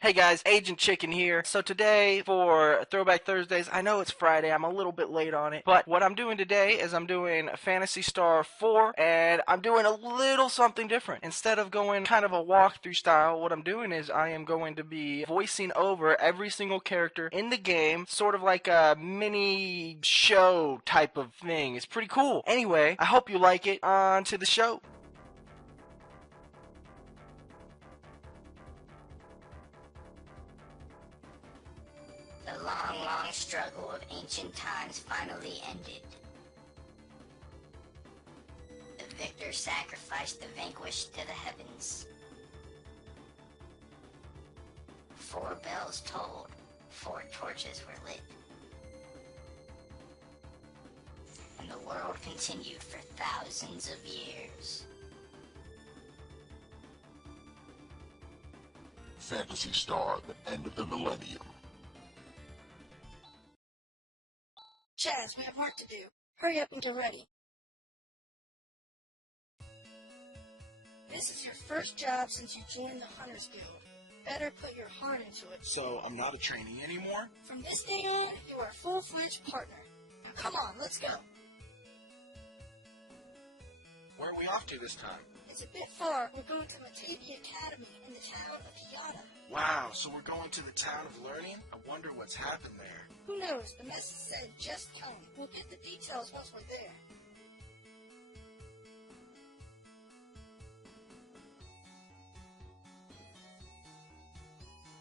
Hey guys, Agent Chicken here. So today for Throwback Thursdays, I know it's Friday, I'm a little bit late on it, but what I'm doing today is I'm doing Phantasy Star 4, and I'm doing a little something different. Instead of going kind of a walkthrough style, what I'm doing is I am going to be voicing over every single character in the game, sort of like a mini show type of thing. It's pretty cool. Anyway, I hope you like it. On to the show. The long, long struggle of ancient times finally ended. The victor sacrificed the vanquished to the heavens. 4 bells tolled, 4 torches were lit. And the world continued for thousands of years. Phantasy Star, the end of the millennium. Chaz, we have work to do. Hurry up and get ready. This is your first job since you joined the Hunters Guild. Better put your heart into it. So I'm not a trainee anymore? From this day on, you are a full-fledged partner. Now come on, let's go. Where are we off to this time? It's a bit far. We're going to Phantasy Academy in the town of Yada. Wow, so we're going to the town of learning? I wonder what's happened there. Who knows? The message said just come. We'll get the details once we're there.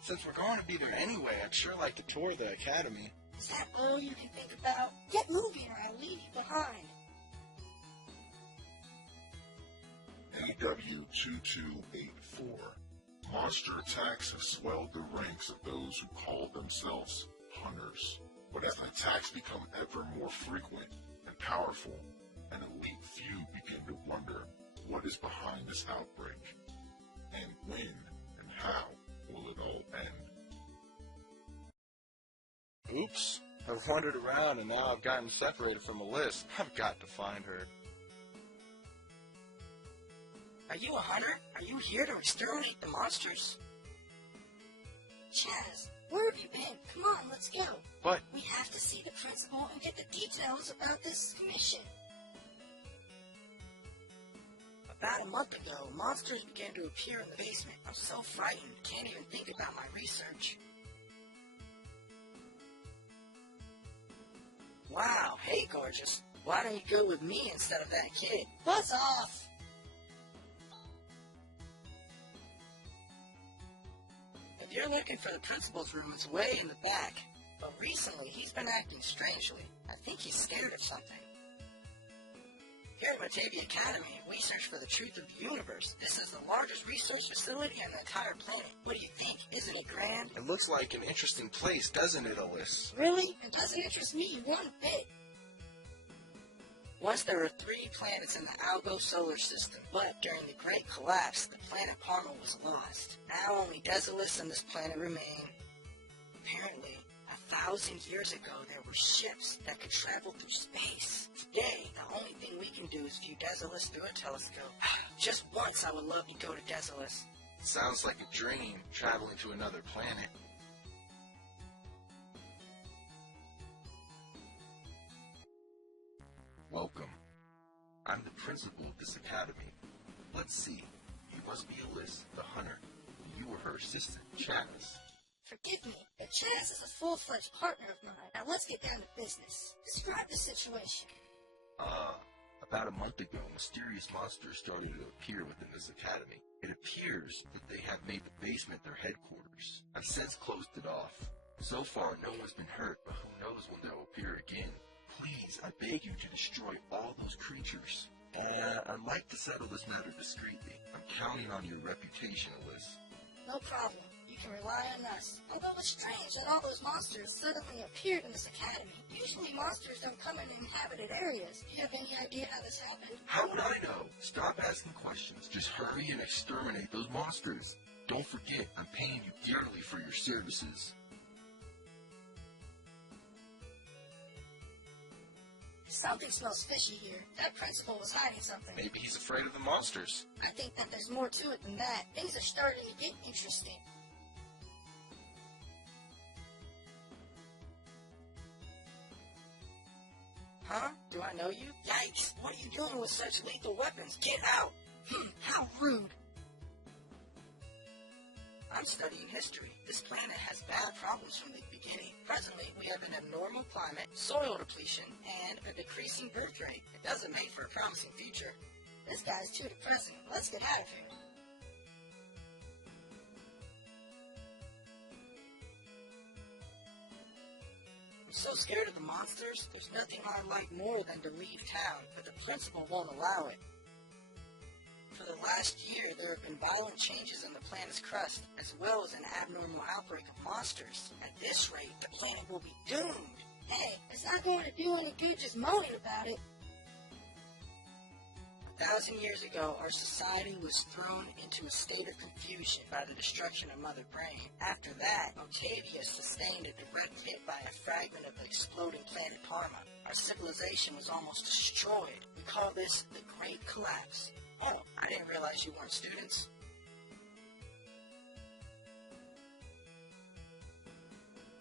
Since we're going to be there anyway, I'd sure like to tour the academy. Is that all you can think about? Get moving or I'll leave you behind. AW2284. Monster attacks have swelled the ranks of those who call themselves hunters. But as attacks become ever more frequent and powerful, an elite few begin to wonder what is behind this outbreak, and when and how will it all end. Oops. I've wandered around and now I've gotten separated from Alyssa. I've got to find her. Are you a hunter? Are you here to exterminate the monsters? Chaz, where have you been? Come on, let's go. What? We have to see the principal and get the details about this commission. About a month ago, monsters began to appear in the basement. I'm so frightened, can't even think about my research. Wow, hey gorgeous. Why don't you go with me instead of that kid? Buzz off! If you're looking for the principal's room, it's way in the back. But recently, he's been acting strangely. I think he's scared of something. Here at Phantasy Academy, we search for the truth of the universe. This is the largest research facility on the entire planet. What do you think? Isn't it grand? It looks like an interesting place, doesn't it, Alyssa? Really? It doesn't interest me one bit. Once there were 3 planets in the Algo solar system, but during the Great Collapse, the planet Palma was lost. Now only Desolus and this planet remain. Apparently, 1,000 years ago, there were ships that could travel through space. Today, the only thing we can do is view Desolus through a telescope. Just once I would love to go to Desolus. Sounds like a dream, traveling to another planet. Welcome. I'm the principal of this academy. Let's see. You must be Alyssa, the hunter. You were her assistant, Chaz. Forgive me, but Chaz is a full-fledged partner of mine. Now let's get down to business. Describe the situation. About a month ago, mysterious monsters started to appear within this academy. It appears that they have made the basement their headquarters. I've since closed it off. So far, no one's been hurt, but who knows when they'll appear again. Please, I beg you to destroy all those creatures. I'd like to settle this matter discreetly. I'm counting on your reputation, Alyssa. No problem. You can rely on us. Although it's strange that all those monsters suddenly appeared in this academy. Usually monsters don't come in inhabited areas. Do you have any idea how this happened? How would I know? Stop asking questions. Just hurry and exterminate those monsters. Don't forget, I'm paying you dearly for your services. Something smells fishy here. That principal was hiding something. Maybe he's afraid of the monsters. I think that there's more to it than that. Things are starting to get interesting. Huh? Do I know you? Yikes! What are you doing with such lethal weapons? Get out! How rude! I'm studying history. This planet has bad problems from the beginning. Presently, we have an abnormal climate, soil depletion, and a decreasing birth rate. It doesn't make for a promising future. This guy's too depressing. Let's get out of here. I'm so scared of the monsters. There's nothing I like more than to leave town, but the principal won't allow it. For the last year, there have been violent changes in the planet's crust, as well as an abnormal outbreak of monsters. At this rate, the planet will be doomed. Hey, it's not going to do any good just moaning about it. 1,000 years ago, our society was thrown into a state of confusion by the destruction of Mother Brain. After that, Octavia sustained a direct hit by a fragment of the exploding planet Parma. Our civilization was almost destroyed. We call this the Great Collapse. Oh, I didn't realize you weren't students.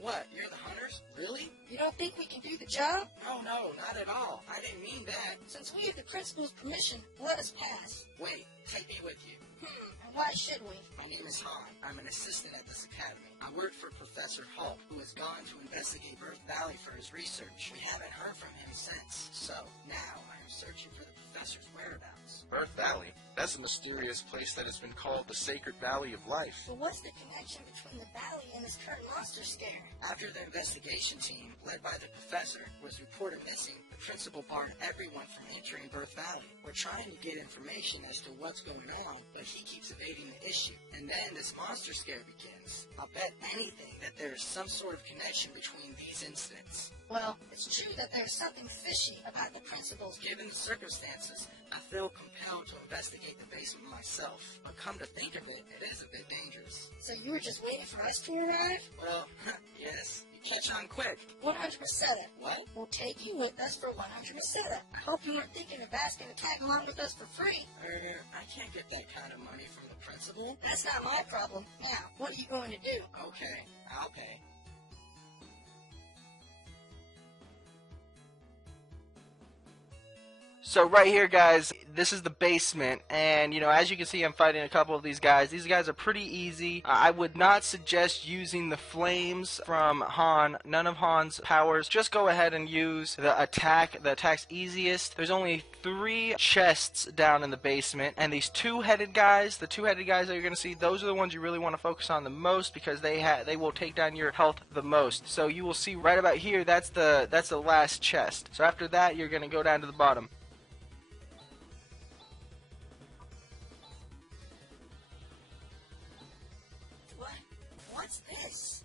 What, you're the hunters? Really? You don't think we can do the job? No, not at all. I didn't mean that. Since we have the principal's permission, let us pass. Wait, take me with you. And why should we? My name is Han. I'm an assistant at this academy. I work for Professor Hulk, who has gone to investigate Earth Valley for his research. We haven't heard from him since, so now I am searching for the professor's whereabouts. Earth Valley? That's a mysterious place that has been called the Sacred Valley of Life. But what's the connection between the valley and this current monster scare? After the investigation team, led by the professor, was reported missing, the principal barred everyone from entering Earth Valley. We're trying to get information as to what's going on, but he keeps evading the issue. And then this monster scare begins. I'll bet anything that there is some sort of connection between these incidents. Well, it's true that there's something fishy about the principal's. Given the circumstances, I feel compelled to investigate the basement myself. But come to think of it, it is a bit dangerous. So you were just waiting for us to arrive? Well, yes. You catch on quick. 100 Meseta. What? We'll take you with us for 100 Meseta. I hope you weren't thinking of asking to tag along with us for free. I can't get that kind of money from the principal. That's not my problem. Now, what are you going to do? Okay, I'll pay. So right here, guys, this is the basement, and as you can see, I'm fighting a couple of these guys. These guys are pretty easy. I would not suggest using the flames from Han. None of Han's powers. Just go ahead and use the attack. The attack's easiest. There's only 3 chests down in the basement, and these two-headed guys, the two-headed guys that you're gonna see, those are the ones you really want to focus on the most because they will take down your health the most. So you will see right about here. That's the last chest. So after that, you're gonna go down to the bottom. What's this?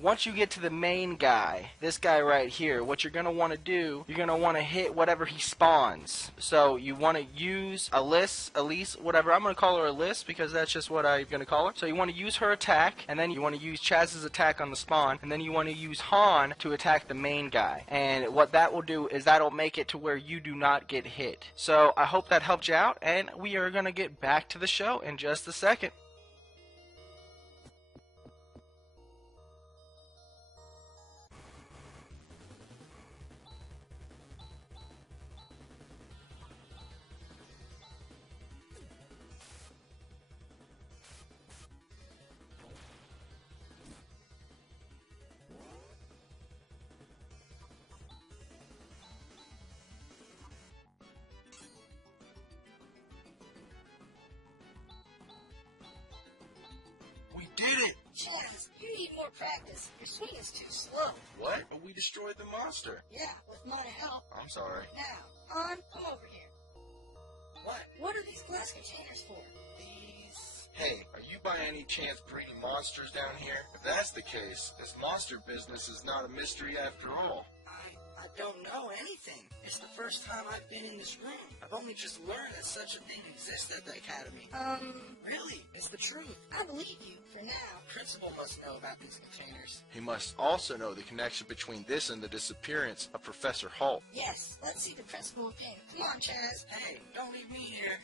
Once you get to the main guy, this guy right here, what you're going to want to do, you're going to want to hit whatever he spawns. So you want to use Elise, whatever. I'm going to call her Elise because that's just what I'm going to call her. So you want to use her attack, and then you want to use Chaz's attack on the spawn, and then you want to use Han to attack the main guy. And what that will do is that'll make it to where you do not get hit. So I hope that helped you out, and we are going to get back to the show in just a second. Did it! Chaz, you need more practice. Your swing is too slow. What? We destroyed the monster. Yeah, with my help. I'm sorry. Now, Han, come over here. What? What are these glass containers for? These... Hey, are you by any chance breeding monsters down here? If that's the case, this monster business is not a mystery after all. I don't know anything. It's the first time I've been in this room. I've only just learned that such a thing exists at the academy. Really? It's the truth. I believe you, for now. The principal must know about these containers. He must also know the connection between this and the disappearance of Professor Hulk. Yes, let's see the principal again. Come on, Chaz. Hey, don't leave me here.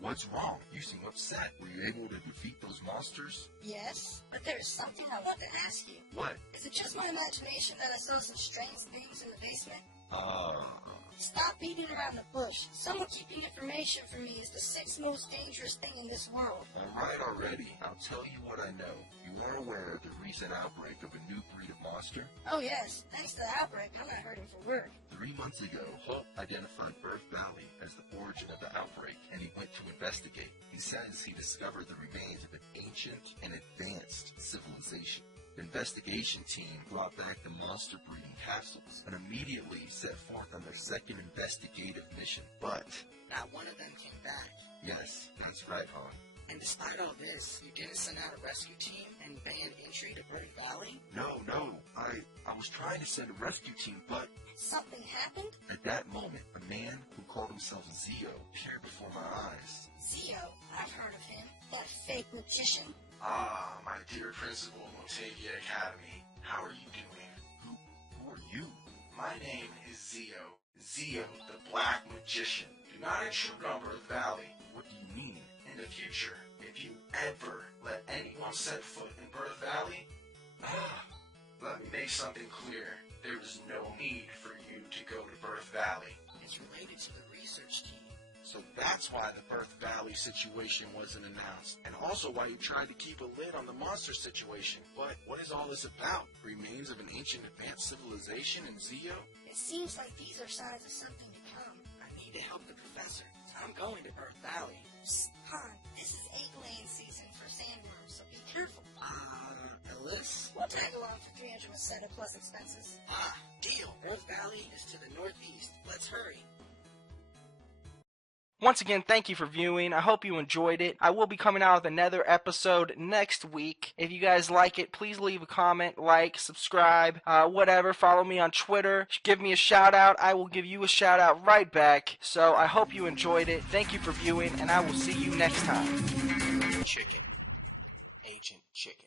What's wrong? You seem upset. Were you able to defeat those monsters? Yes, but there's something I want to ask you. What? Is it just my imagination that I saw some strange things in the basement? Stop beating around the bush. Someone keeping information from me is the sixth most dangerous thing in this world. Alright already. I'll tell you what I know. You are aware of the recent outbreak of a new breed of monster? Oh yes, thanks to the outbreak, I'm not hurting for work. 3 months ago, Holt identified Earth Valley as the origin of the outbreak, and he went to investigate. He says he discovered the remains of an ancient and advanced civilization. The investigation team brought back the monster breeding capsules and immediately set forth on their second investigative mission. But Not one of them came back. yes, that's right, Han. And despite all this, you didn't send out a rescue team and ban entry to Bird Valley? No, I was trying to send a rescue team, but Something happened? at that moment, a man who called himself Zio appeared before my eyes. Zio, I've heard of him. That fake magician. Ah, my dear principal of Motavia Academy, how are you doing? Who are you? My name is Zio. Zio, the Black Magician. Do not intrude on Birth Valley. What do you mean? In the future, if you ever let anyone set foot in Birth Valley, let me make something clear. There is no need for you to go to Birth Valley. It's related to the research team. So that's why the Birth Valley situation wasn't announced, and also why you tried to keep a lid on the monster situation. But what is all this about? Remains of an ancient advanced civilization in Zio? It seems like these are signs of something to come. I need to help the professor. I'm going to Birth Valley. Psst, Han, this is egg-laying season for sandworms, so be careful. Ellis? We'll tag along for 300 Meseta plus expenses. Deal. Birth Valley is to the northeast. Let's hurry. Once again, thank you for viewing. I hope you enjoyed it. I will be coming out with another episode next week. If you guys like it, please leave a comment, like, subscribe, whatever. Follow me on Twitter. Give me a shout out. I will give you a shout out right back. So I hope you enjoyed it. Thank you for viewing, and I will see you next time. Chicken. Agent Chicken.